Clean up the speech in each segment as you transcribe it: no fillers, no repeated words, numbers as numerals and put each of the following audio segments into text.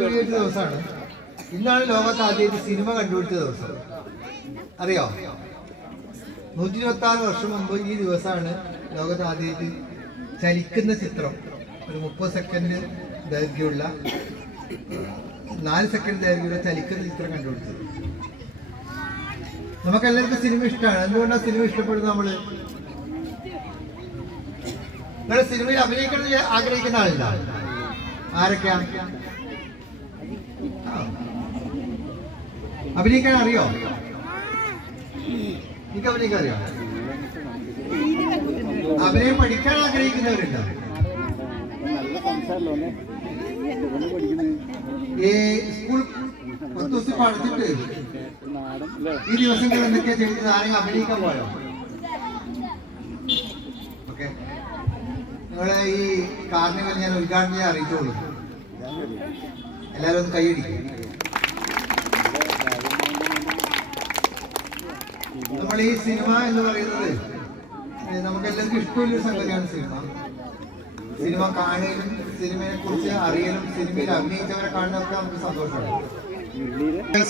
സ്ഥിരീകരിച്ച ദിവസമാണ്. ഇന്നാണ് ലോകത്ത് ആദ്യമായിട്ട് സിനിമ കണ്ടുപിടിച്ച ദിവസം. അറിയോ? 126 വർഷം മുമ്പ് ഈ ദിവസമാണ് ലോകത്ത് ആദ്യമായിട്ട് ചലിക്കുന്ന ചിത്രം, ഒരു 30 സെക്കൻഡ് ദൈർഘ്യമുള്ള 4 സെക്കൻഡ് ദൈർഘ്യമുള്ള ചലിക്കുന്ന ചിത്രം കണ്ടുപിടിച്ചത്. നമുക്കെല്ലാവർക്കും സിനിമ ഇഷ്ടമാണ്. എന്തുകൊണ്ടാണ് സിനിമ ഇഷ്ടപ്പെടുന്നത്? നിങ്ങൾ സിനിമയിൽ അഭിനയിക്കണം ആഗ്രഹിക്കുന്ന ആളില്ല? ആരൊക്കെയാ? അഭിനയിക്കാൻ അറിയോ? എനിക്ക് അഭിനയിക്കാൻ അറിയോ? അഭിനയം പഠിക്കാൻ ആഗ്രഹിക്കുന്നവരുണ്ടോ? ഈ സ്കൂൾ 10 ദിവസം പഠിച്ചിട്ട് ഈ ദിവസങ്ങളിൽ എന്തൊക്കെയാ ചെയ്തത്? ആരെങ്കിലും അഭിനയിക്കാൻ പോയോ? ഓക്കെ, നിങ്ങളെ ഈ കാർണിവൽ ഞാൻ ഉദ്ഘാടനം ചെയ്യാൻ അറിയിച്ചോളൂ. എല്ലാവരും ഒന്ന് കൈയടിക്കും. നമ്മൾ ഈ സിനിമ എന്ന് പറയുന്നത് നമുക്ക് എല്ലാവർക്കും ഇഷ്ടമുള്ളൊരു സംഗതിയാണ്. സിനിമ കാണുകയും സിനിമയെ കുറിച്ച് അറിയലും സിനിമയിൽ അഭിനയിച്ചവരെ കാണുന്നതൊക്കെ നമുക്ക് സന്തോഷമാണ്.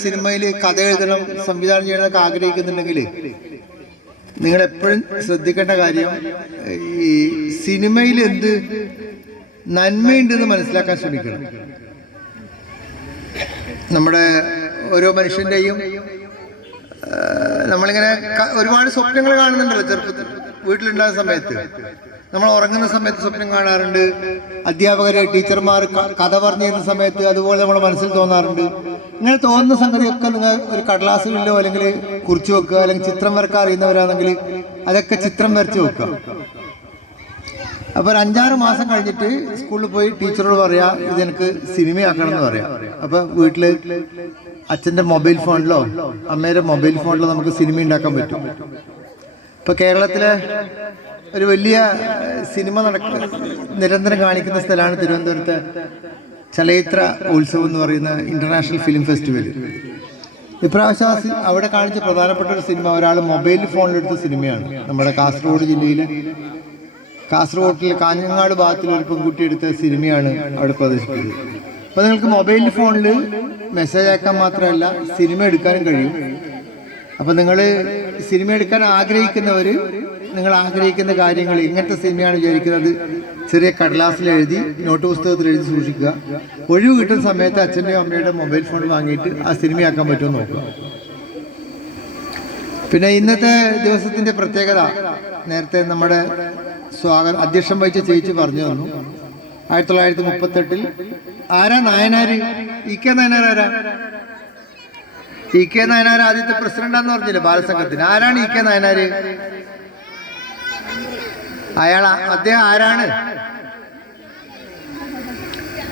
സിനിമയിൽ കഥ എഴുതണം, സംവിധാനം ചെയ്യണമെന്നൊക്കെ ആഗ്രഹിക്കുന്നുണ്ടെങ്കിൽ നിങ്ങൾ എപ്പോഴും ശ്രദ്ധിക്കേണ്ട കാര്യം, ഈ സിനിമയിൽ എന്ത് നന്മയുണ്ടെന്ന് മനസ്സിലാക്കാൻ ശ്രമിക്കണം. നമ്മുടെ ഓരോ മനുഷ്യൻ്റെയും നമ്മളിങ്ങനെ ഒരുപാട് സ്വപ്നങ്ങൾ കാണുന്നുണ്ടല്ലോ. ചെറുപ്പത്തിൽ വീട്ടിലുണ്ടാകുന്ന സമയത്ത്, നമ്മൾ ഉറങ്ങുന്ന സമയത്ത് സ്വപ്നം കാണാറുണ്ട്. അധ്യാപകര്, ടീച്ചർമാർ കഥ പറഞ്ഞു തരുന്ന സമയത്ത് അതുപോലെ നമ്മുടെ മനസ്സിൽ തോന്നാറുണ്ട്. ഇങ്ങനെ തോന്നുന്ന സംഗതിയൊക്കെ നിങ്ങൾ ഒരു കടലാസുകളിലോ അല്ലെങ്കിൽ കുറിച്ച് വെക്കുക. അല്ലെങ്കിൽ ചിത്രം വരക്കാൻ അറിയുന്നവരാണെങ്കിൽ അതൊക്കെ ചിത്രം വരച്ച് വെക്കുക. അപ്പോൾ ഒരു 5-6 മാസം കഴിഞ്ഞിട്ട് സ്കൂളിൽ പോയി ടീച്ചറോട് പറയാ, ഇത് എനിക്ക് സിനിമയാക്കണം എന്ന് പറയാം. അപ്പോൾ വീട്ടിൽ അച്ഛൻ്റെ മൊബൈൽ ഫോണിലോ അമ്മയുടെ മൊബൈൽ ഫോണിലോ നമുക്ക് സിനിമ ഉണ്ടാക്കാൻ പറ്റും. ഇപ്പൊ കേരളത്തിലെ ഒരു വലിയ സിനിമ നിരന്തരം കാണിക്കുന്ന സ്ഥലമാണ് തിരുവനന്തപുരത്തെ ചലച്ചിത്ര ഉത്സവം എന്ന് പറയുന്ന ഇന്റർനാഷണൽ ഫിലിം ഫെസ്റ്റിവൽ. ഇപ്രാവശ്യം അവിടെ കാണിച്ച പ്രധാനപ്പെട്ട ഒരു സിനിമ ഒരാൾ മൊബൈൽ ഫോണിലെടുത്ത സിനിമയാണ്. നമ്മുടെ കാസർഗോഡ് ജില്ലയിലെ കാസർഗോഡിലെ കാഞ്ഞങ്ങാട് ഭാഗത്തിൽ ഒരു പെൺകുട്ടി എടുത്ത സിനിമയാണ് അവിടെ പ്രദർശിപ്പിച്ചത്. അപ്പോൾ നിങ്ങൾക്ക് മൊബൈൽ ഫോണിൽ മെസ്സേജ് അയക്കാൻ മാത്രമല്ല സിനിമ എടുക്കാനും കഴിയും. അപ്പോൾ നിങ്ങൾ സിനിമ എടുക്കാൻ ആഗ്രഹിക്കുന്നവർ നിങ്ങൾ ആഗ്രഹിക്കുന്ന കാര്യങ്ങൾ, ഇങ്ങനത്തെ സിനിമയാണ് വിചാരിക്കുന്നത്, ചെറിയ കടലാസിൽ എഴുതി നോട്ട് പുസ്തകത്തിൽ എഴുതി സൂക്ഷിക്കുക. ഒഴിവ് കിട്ടുന്ന സമയത്ത് അച്ഛൻ്റെയോ അമ്മയുടെ മൊബൈൽ ഫോൺ വാങ്ങിയിട്ട് ആ സിനിമയാക്കാൻ പറ്റുമോ നോക്കുക. പിന്നെ ഇന്നത്തെ ദിവസത്തിൻ്റെ പ്രത്യേകത നേരത്തെ നമ്മുടെ അധ്യക്ഷം വഹിച്ച ചേച്ചി പറഞ്ഞു തന്നു. 1938 ആരാ നായനാര്? ഇ.കെ. നായനാർ ആരാ? ഇ.കെ. നായനാർ ആദ്യത്തെ പ്രസിഡന്റാന്ന് പറഞ്ഞില്ലേ ബാലസംഘത്തിന്? ആരാണ് ഇ.കെ. നായനാര്? അദ്ദേഹം ആരാണ്?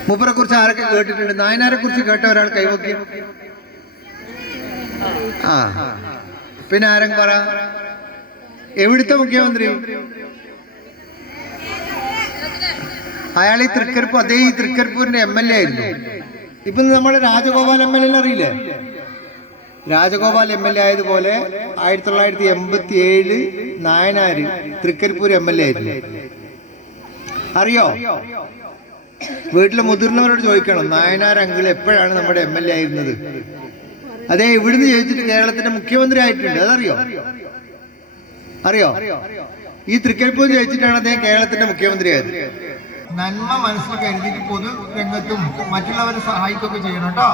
മൂപ്പരെ കുറിച്ച് ആരൊക്കെ കേട്ടിട്ടുണ്ട്? നായനാരെ കുറിച്ച് കേട്ട ഒരാൾ കൈവക്കി. ആ, പിന്നെ ആരും പറ. എവിടുത്തെ മുഖ്യമന്ത്രി? അയാൾ ഈ തൃക്കരിപ്പൂർ, അതേ ഈ തൃക്കരിപ്പൂരിന്റെ MLA ആയിരുന്നു. ഇപ്പൊ നമ്മൾ രാജഗോപാൽ MLA അറിയില്ലേ? രാജഗോപാൽ MLA ആയതുപോലെ 1987 നായനാര് തൃക്കരിപ്പൂർ MLA ആയിരുന്നു. അറിയോ? വീട്ടിലെ മുതിർന്നവരോട് ചോദിക്കണം, നായനാർ അങ്കിൾ എപ്പോഴാണ് നമ്മുടെ MLA ആയിരുന്നത്? അതേ ഇവിടുന്ന് ചോദിച്ചിട്ട് കേരളത്തിന്റെ മുഖ്യമന്ത്രി ആയിട്ടുണ്ട്. അതറിയോ? അറിയോ? ഈ തൃക്കരിപ്പൂർ ചോദിച്ചിട്ടാണ് അദ്ദേഹം കേരളത്തിന്റെ മുഖ്യമന്ത്രി ആയത്. നന്മ മനസ്സിൽ കരുതിയിട്ട് പൊതു രംഗത്തും മറ്റുള്ളവരെ സഹായിക്കുകയൊക്കെ ചെയ്യണം കേട്ടോ.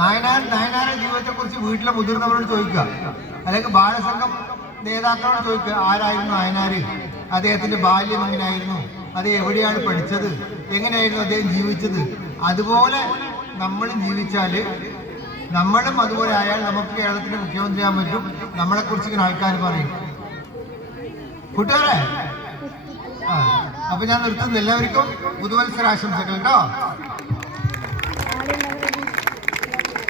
നായനാരുടെ ജീവിതത്തെ കുറിച്ച് വീട്ടിലെ മുതിർന്നവരോട് ചോദിക്കുക, അല്ലെങ്കിൽ ബാലസംഘം നേതാക്കളോട് ചോദിക്കുക, ആരായിരുന്നു നായനാര്, അദ്ദേഹത്തിന്റെ ബാല്യം എങ്ങനെയായിരുന്നു, അത് എവിടെയാണ് പഠിച്ചത്, എങ്ങനെയായിരുന്നു അദ്ദേഹം ജീവിച്ചത്. അതുപോലെ നമ്മളും ജീവിച്ചാൽ, നമ്മളും അതുപോലെ ആയാൽ നമുക്ക് കേരളത്തിന്റെ മുഖ്യമന്ത്രി ആകാൻ പറ്റും. നമ്മളെ കുറിച്ച് ഇങ്ങനെ ആൾക്കാർ പറയും. കൂട്ടുകാരെ, അപ്പൊ ഞാൻ നിർത്തുന്നു. എല്ലാവർക്കും പുതുവത്സരാശംസകൾ കേട്ടോ.